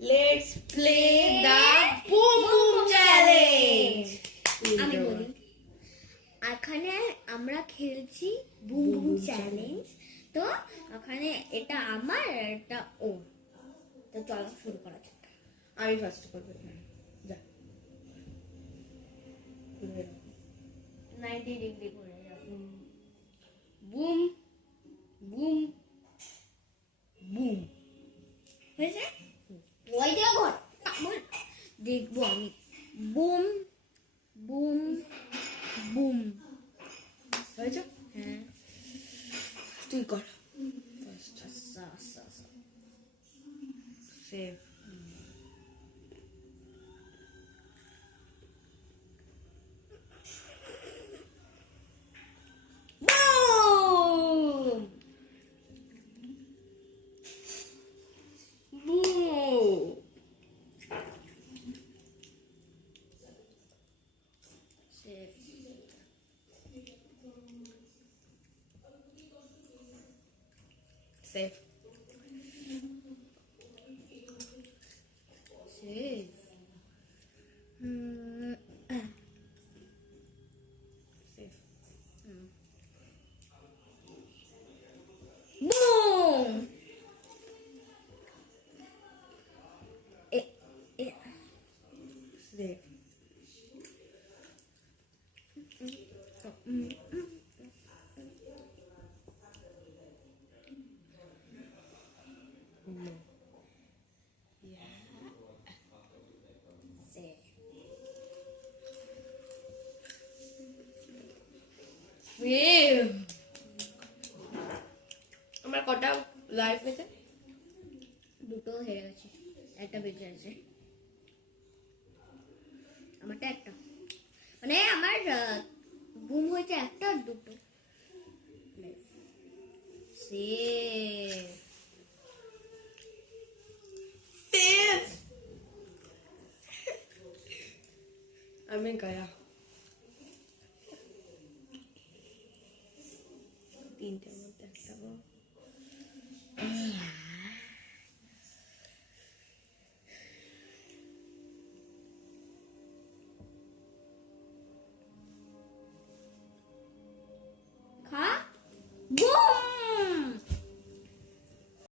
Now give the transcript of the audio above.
Let's play the boom boom challenge. আমি বলি এখানে আমরা খেলছি বুম বুম চ্যালেঞ্জ। তো এখানে এটা আমার আর এটা ও। তো চলো শুরু করা যাক। আমি ফার্স্ট করব। যা 90 ডিগ্রি করে যাও। Boom boom boom. হয়েছে? ওই দেখো তামল দেখবো আমি। Boom boom boom. হয়েছে? হ্যাঁ তুই কর। আচ্ছা আচ্ছা আচ্ছা। Save. Boom boom. Save. Save. Save. Save. Boom এ এ সেভ। সেভ। সেভ। আমার কটা লাইফ হয়েছে? দুটো হেরে গেছে, একটা বেঁচে আছে। আমারটা একটা, মানে আমার গুম হয়েছে একটা আর দুটো। সেভ। সেভ। আমি গয়া। তিনটের মধ্যে একটা